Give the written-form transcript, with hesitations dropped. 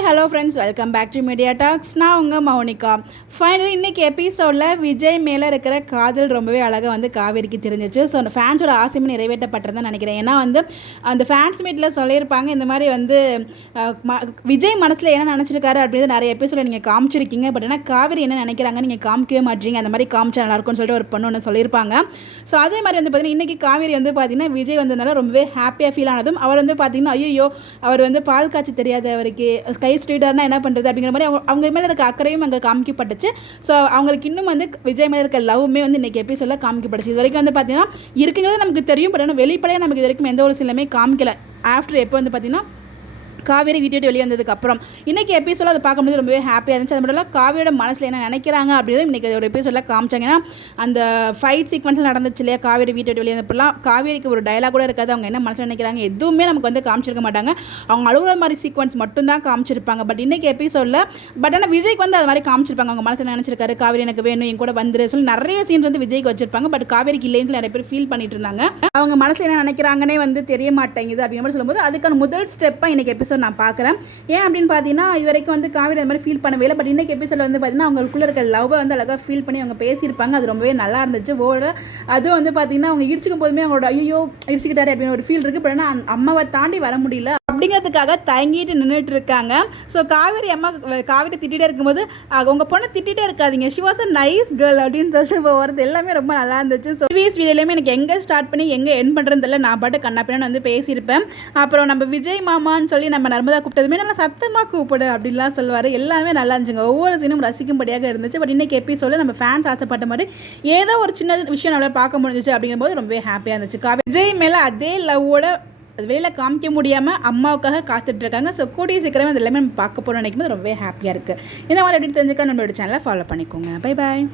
Hi hello friends, welcome back to Media Talks. நான் உங்கள் Mounika. Finally இன்றைக்கி எபிசோடில் விஜய் மேலே இருக்கிற காதல் ரொம்பவே அழகாக வந்து காவேரிக்கு தெரிஞ்சிச்சு. ஸோ அந்த ஃபேன்ஸோட ஆசையுமே நிறைவேற்றப்பட்டதுன்னு நினைக்கிறேன். ஏன்னா வந்து அந்த ஃபேன்ஸ் மீட்டில் சொல்லியிருப்பாங்க, இந்த மாதிரி வந்து விஜய் மனசில் என்ன நினச்சிருக்காரு அப்படின்றது நிறைய எபிசோட நீங்கள் காமிச்சிருக்கீங்க. பட் ஆனால் காவேரி என்ன நினைக்கிறாங்க நீங்கள் காமிக்கவே மாட்டீங்க, அந்த மாதிரி காமிச்சா நல்லாயிருக்கும்னு சொல்லிட்டு ஒரு பொண்ணு ஒன்று சொல்லியிருப்பாங்க. ஸோ அதே மாதிரி வந்து பார்த்திங்கன்னா இன்றைக்கி காவேரி வந்து பார்த்திங்கன்னா விஜய் வந்ததுனால ரொம்பவே ஹாப்பியாக ஃபீல் ஆனதும், அவர் வந்து பார்த்திங்கன்னா ஐயோ அவர் வந்து பால் காய்ச்சி தெரியாது, அவருக்கு கை ஸ்ட்ரீட்டர்னா என்ன பண்ணுறது அப்படிங்கிற மாதிரி அவங்க மேலே இருக்க அக்கறையும் அங்கே காமிக்கப்பட்டுச்சு. ஸோ அவங்களுக்கு இன்னும் வந்து விஜய் மேலே இருக்க லவ்வுமே வந்து இன்றைக்கி எபிசோடில் காமிக்கப்பட்டுச்சு. இது வரைக்கும் வந்து பார்த்தீங்கன்னா இருக்குங்கிறது நமக்கு தெரியும், பட் ஆனால் வெளிப்படையாக நமக்கு இது வரைக்கும் எந்த ஒரு சிலமே காமிக்கலை. ஆஃப்டர் எப்போ வந்து பார்த்தீங்கன்னா காவேரி வீட்டு வெளியே வந்ததுக்கப்புறம் இன்றைக்கி எபிசோடில் அதை பார்க்கும்போது ரொம்பவே ஹாப்பியாக இருந்துச்சு. அது மட்டும் இல்லை காவேரியோட மனசில் என்ன நினைக்கிறாங்க அப்படின்றது இன்றைக்கி ஒரு எபிசோடில் காமிச்சாங்க. ஏன்னா அந்த ஃபைட் சீக்வன்ஸில் நடந்துச்சு இல்லையா, காவேரி வீட்டு வெளியே வந்தப்பெல்லாம் காவேரிக்கு ஒரு டைலாக் கூட இருக்காது, அவங்க என்ன மனசில் நினைக்கிறாங்க எதுவுமே நமக்கு வந்து காமிச்சிருக்க மாட்டாங்க. அவங்க அழுகுற மாதிரி சீக்வன்ஸ் மட்டும்தான் காமிச்சிருப்பாங்க. பட் இன்றைக்கி எபிசோடில் ஆனால் விஜய்க்கு வந்து அது மாதிரி காமிச்சிருப்பாங்க. அவங்க மனசில் நினச்சிருக்காரு காவேரி எனக்கு வேணும், என் கூட வந்துரு சொல்லி நிறைய சீன் வந்து விஜய்க்கு வச்சிருப்பாங்க. பட் காவேரிக்கு இல்லைன்னு நிறைய பேர் ஃபீல் பண்ணிட்டு இருந்தாங்க. அவங்க மனசில் என்ன நினைக்கிறாங்கன்னே வந்து தெரிய மாட்டேங்குது அப்படிங்கிற மாதிரி சொல்லும்போது அதுக்கான முதல் ஸ்டெப்பாக இன்றைக்கி எபிசோட் நான் பார்க்குறேன். ஏன் அப்படின்னு பார்த்தீங்கன்னா இது வரைக்கும் வந்து காவேரி அந்த மாதிரி ஃபீல் பண்ணவே இல்லை. பட் இன்றைக்கி எபிசோட வந்து பார்த்தீங்கன்னா அவங்களுக்குள்ள இருக்க லவ்வை வந்து அழகாக ஃபீல் பண்ணி அவங்க பேசியிருப்பாங்க. அது ரொம்பவே நல்லா இருந்துச்சு. அதுவும் வந்து பார்த்தீங்கன்னா அவங்க இடிச்சிக்கும் போதுமே அவங்களோட ஐயோ இடிச்சிக்கிட்டாரு அப்படின்னு ஒரு ஃபீல் இருக்குது. பட் ஆனால் அம்மாவை தாண்டி வர முடியல அப்படிங்கிறதுக்காக தயங்கிட்டு நின்றுட்டு இருக்காங்க. ஸோ காவேரி திட்டிகிட்டே இருக்கும்போது உங்கள் பொண்ணை திட்டிகிட்டே இருக்காதிங்க, she was a nice girl அப்படின்னு சொல்லிட்டு போகிறது எல்லாமே ரொம்ப நல்லா இருந்துச்சு. ஸோ வீடியோலையுமே எனக்கு எங்கே ஸ்டார்ட் பண்ணி எங்கே என் பண்ணுறதுன்னு தெரியல, நான் பாட்டு கண்ணாப்பின்னு வந்து பேசியிருப்பேன். அப்புறம் நம்ம விஜய் மாமான்னு சொல்லி நம்ம நர்மதா கூப்பிட்டதுமே நல்லா சத்தமாக கூப்பிடு அப்படின்லாம் சொல்லுவார். எல்லாமே நல்லா இருந்துச்சுங்க, ஒவ்வொரு சீனும் ரசிக்கும்படியாக இருந்துச்சு. பட் இன்றைக்கி எபிசோடில் நம்ம ஃபேன்ஸ் ஆசைப்பட்ட மாதிரி ஏதோ ஒரு சின்ன விஷயம் நம்மளால் பார்க்க முடிஞ்சிச்சு அப்படிங்கும்போது ரொம்பவே ஹாப்பியாக இருந்துச்சு. விஜய் மேலே அதே லவ்வோட வேலை காமிக்க முடியாமல் அம்மாவுக்காக காத்துட்ருக்காங்க. ஸோ கூடிய சீக்கிரமே அது எல்லாமே நம்ம பார்க்க போகிறோம்னு நினைக்கும் போது ரொம்பவே ஹாப்பியாக இருக்குது. இந்த மாதிரி எப்படி தெரிஞ்சுக்க நம்மளோட சேனலை ஃபாலோ பண்ணிக்கோங்க. Bye bye.